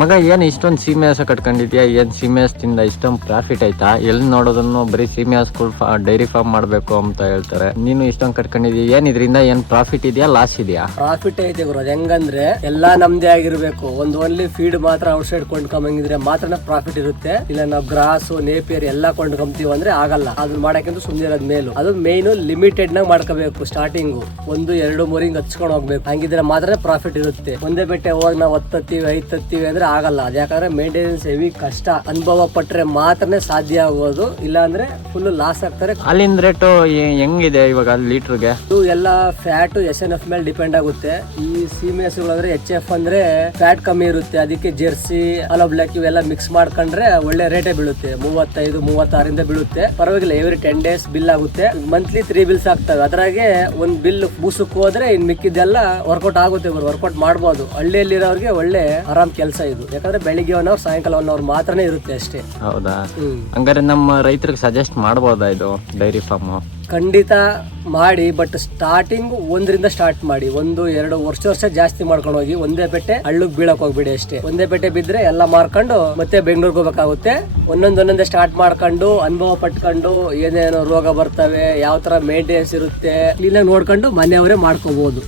ಮಗ ಏನ್ ಇಷ್ಟೊಂದು ಸೀಮೆ ಹಸ ಕಟ್ಕೊಂಡಿದ್ಯಾ? ಏನ್ ಸೀಮೆ ಹಸದಿಂದ ಇಷ್ಟೊಂದು ಪ್ರಾಫಿಟ್ ಆಯ್ತಾ? ಎಲ್ಲಿ ನೋಡೋದನ್ನು ಬರೀ ಸೀಮೆ ಹಸ್ಗಳು ಡೈರಿ ಫಾರ್ಮ್ ಮಾಡ್ಬೇಕು ಅಂತ ಹೇಳ್ತಾರೆ. ನೀನು ಇಷ್ಟೊಂದು ಕಟ್ಕೊಂಡಿದ್ಯಾ, ಏನ್ ಇದರಿಂದ ಏನ್ ಪ್ರಾಫಿಟ್ ಇದೆಯಾ ಲಾಸ್ ಇದೆಯಾ? ಪ್ರಾಫಿಟ್ ಐತೆ ಗುರು. ಹೆಂಗಂದ್ರೆ ಎಲ್ಲಾ ನಮ್ದೇ ಆಗಿರ್ಬೇಕು. ಒಂದು ಓನ್ಲಿ ಫೀಡ್ ಮಾತ್ರ ಔಟ್ ಸೈಡ್ ಕೊಂಡ್ಕೊಂಬಂಗಿದ್ರೆ ಮಾತ್ರ ಪ್ರಾಫಿಟ್ ಇರುತ್ತೆ. ಇಲ್ಲ ನಾವು ಗ್ರಾಸ್ ನೇಪಿಯರ್ ಎಲ್ಲಾ ಕೊಂಡ್ಕೊಂತೀವಿ ಅಂದ್ರೆ ಆಗಲ್ಲ. ಅದನ್ನ ಮಾಡಕ್ಕಿಂತ ಸುಮ್ಮನೆ ಇರೋದ್ ಮೇಲು. ಅದು ಮೇನ್ ಲಿಮಿಟೆಡ್ ನಾಗ ಮಾಡ್ಕೋಬೇಕು. ಸ್ಟಾರ್ಟಿಂಗ್ 1, 2, 3 ಹಿಂಗ್ ಹಚ್ಕೊಂಡ್ ಹೋಗ್ಬೇಕು. ಹಂಗಿದ್ರೆ ಮಾತ್ರ ಪ್ರಾಫಿಟ್ ಇರುತ್ತೆ. ಒಂದೇ ಬೆಟ್ಟೆ ಹೋಗಿ ನಾವು 10 ತತ್ತೀವಿ 5 ತತ್ತೀವಿ ಅಂದ್ರೆ ಆಗಲ್ಲ. ಅದ್ ಯಾಕಂದ್ರೆ ಮೇಂಟೆನೆನ್ಸ್ ಹೆವಿ ಕಷ್ಟ. ಅನುಭವ ಪಟ್ರೆ ಮಾತ್ರನೇ ಸಾಧ್ಯ ಆಗೋದು. ಇಲ್ಲ ಅಂದ್ರೆ ಫುಲ್ ಲಾಸ್ ಆಗ್ತಾರೆ. ಅಲ್ಲಿಂದ ರೇಟು ಹೆಂಗಿದೆ ಇವಾಗ ಲೀಟರ್ಗೆ? ಇದು ಎಲ್ಲ ಫ್ಯಾಟ್ SNF ಮೇಲೆ ಡಿಪೆಂಡ್ ಆಗುತ್ತೆ. ಈ ಸೀಮೆ ಹಸುಗಳಂದ್ರೆ HF ಅಂದ್ರೆ ಫ್ಯಾಟ್ ಕಮ್ಮಿ ಇರುತ್ತೆ. ಅದಕ್ಕೆ ಜೆರ್ಸಿ ಅಲೋ ಬ್ಲಾಕ್ ಇವೆಲ್ಲ ಮಿಕ್ಸ್ ಮಾಡ್ಕೊಂಡ್ರೆ ಒಳ್ಳೆ ರೇಟೇ ಬೀಳುತ್ತೆ. 35, 36 ಬೀಳುತ್ತೆ. ಪರವಾಗಿಲ್ಲ. ಎವ್ರಿ 10 days ಬಿಲ್ ಆಗುತ್ತೆ. ಮಂತ್ಲಿ 3 ಬಿಲ್ಸ್ ಆಗ್ತವೆ. ಅದ್ರಾಗೆ ಒಂದ್ ಬಿಲ್ ಬೂಸಕ್ ಹೋದ್ರೆ ಇನ್ ಮಿಕ್ಕಿದ್ದೆಲ್ಲ ವರ್ಕೌಟ್ ಆಗುತ್ತೆ. ವರ್ಕೌಟ್ ಮಾಡ್ಬೋದು. ಹಳ್ಳಿಯಲ್ಲಿರೋರಿಗೆ ಒಳ್ಳೆ ಆರಾಮ್ ಕೆಲಸ ಇದು. ಯಾಕಂದ್ರೆ ಬೆಳಿಗ್ಗೆ 1 hour ಸಾಯಂಕಾಲ 1 hour ಮಾತ್ರನೇ ಇರುತ್ತೆ ಅಷ್ಟೇ. ಹೌದಾ? ಹಂಗಾರೆ ನಮ್ಮ ರೈತರಿಗೆ ಸಜೆಸ್ಟ್ ಮಾಡ್ಬೋದಾ ಇದು ಡೈರಿ ಫಾರ್ಮ್? ಖಂಡಿತ ಮಾಡಿ. ಬಟ್ ಸ್ಟಾರ್ಟಿಂಗ್ 1ರಿಂದ ಸ್ಟಾರ್ಟ್ ಮಾಡಿ. 1, 2 ವರ್ಷ ಜಾಸ್ತಿ ಮಾಡ್ಕೊಂಡು ಹೋಗಿ. ಒಂದೇ ಪೆಟ್ಟೆ ಹಳ್ಳಕ್ ಬೀಳಕ್ ಹೋಗ್ಬಿಡಿ ಅಷ್ಟೇ. ಒಂದೇ ಪೆಟ್ಟೆ ಬಿದ್ರೆ ಎಲ್ಲ ಮಾರ್ಕೊಂಡು ಮತ್ತೆ ಬೆಂಗಳೂರಿಗೆ ಹೋಗ್ಬೇಕಾಗುತ್ತೆ. ಒಂದೊಂದೇ ಸ್ಟಾರ್ಟ್ ಮಾಡ್ಕೊಂಡು ಅನುಭವ ಪಟ್ಕೊಂಡು ಏನೇನೋ ರೋಗ ಬರ್ತವೆ, ಯಾವ ತರ ಮೇಂಟೆನೆನ್ಸ್ ಇರುತ್ತೆ ಕ್ಲೀನಾಗಿ ನೋಡ್ಕೊಂಡು ಮನೆಯವರೇ ಮಾಡ್ಕೋಬಹುದು.